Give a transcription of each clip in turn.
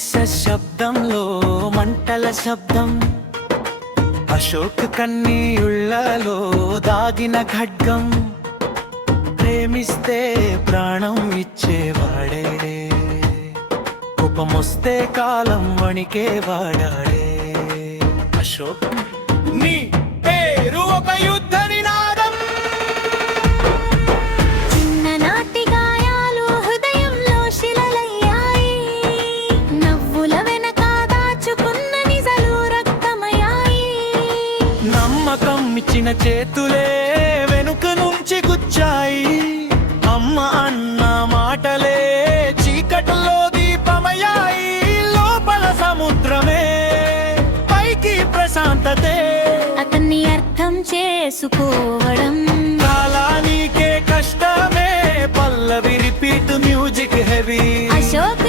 నిశ్శ శబ్దంలో మంటల శబ్దం. అశోక్ కన్నీయుళ్ళలో దాగిన ఖడ్గం. ప్రేమిస్తే ప్రాణం ఇచ్చేవాడే కోపమొస్తే కాలం వణికే వాడాడే. అశోక్ నీ పేరు ఒక యుద్ధ ఇచ్చిన చేతులే వెనుక నుంచి గుచ్చాయి. అమ్మ అన్న మాటలే చీకటిలో దీపమయ్యాయి. లోపల సముద్రమే పైకి ప్రశాంతతే. అతన్ని అర్థం చేసుకోవడం. కాలానికే కష్టమే పల్లవి repeat music heavy. Ashok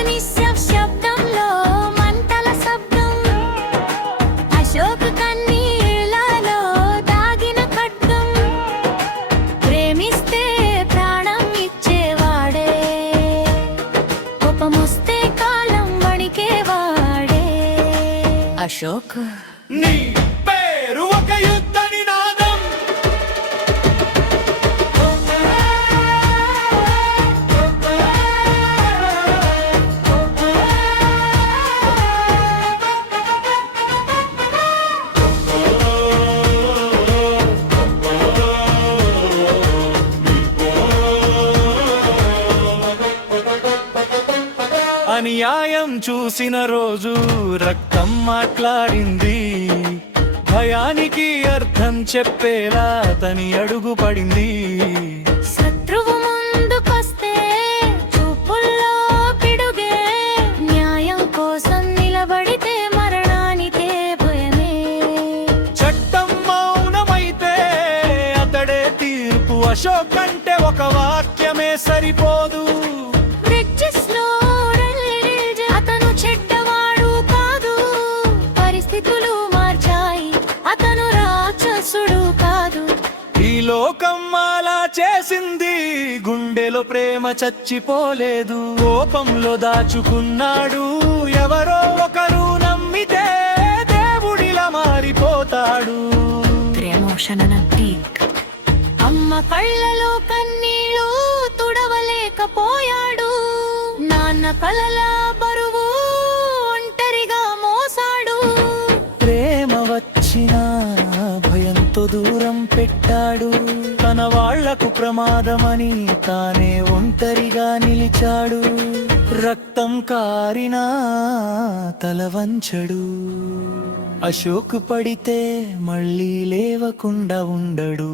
Ashok నీ అన్యాయం చూసిన రోజు రక్తం మాట్లాడింది. భయానికి అర్థం చెప్పేలా తని అడుగు పడింది. శత్రువు ముందుకొస్తే చూపుల్లో పిడుగే. న్యాయం కోసం నిలబడితే మరణానికే భయమే. చట్టం మౌనమైతే అతడే తీర్పు. అశోక్ అంటే ఒక వాక్యమే సరిపోదు. లోకం అలా చేసింది. గుండెలో ప్రేమ చచ్చిపోలేదు. కోపంలో దాచుకున్నాడు. ఎవరో ఒకరు నమ్మితే దేవుడిలా మారిపోతాడు. అమ్మ కళ్ళలో కన్నీళ్ళు తుడవలేకపోయాడు. నాన్న కలలా భయంతో దూరం పెట్టాడు. తన వాళ్ళకు ప్రమాదమని తానే ఒంటరిగా నిలిచాడు. రక్తం కారినా తల వంచడు. అశోక్ పడితే మళ్ళీ లేవకుండా ఉండడు.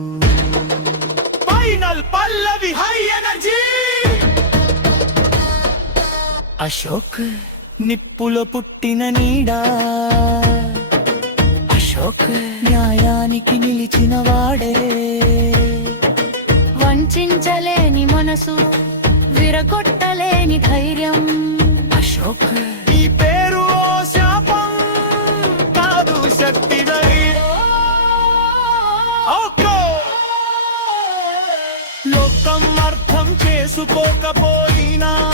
ఫైనల్ పల్లవి హై ఎనర్జీ! అశోక్ నిప్పులో పుట్టిన నీడా. అశోక్ న్యాయానికి వాడే వంచలేని మనసు విరగొట్టలేని ధైర్యం. అశోక్ ఈ పేరు శాపం కాదు శక్తి లోకం అర్థం చేసుకోకపోయినా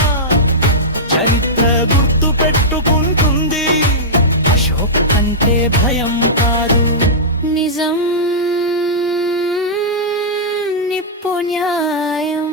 చరిత్ర గుర్తు పెట్టుకుంటుంది. అశోక్ అంటే భయం కాదు. నిజం. నిప్పు న్యాయం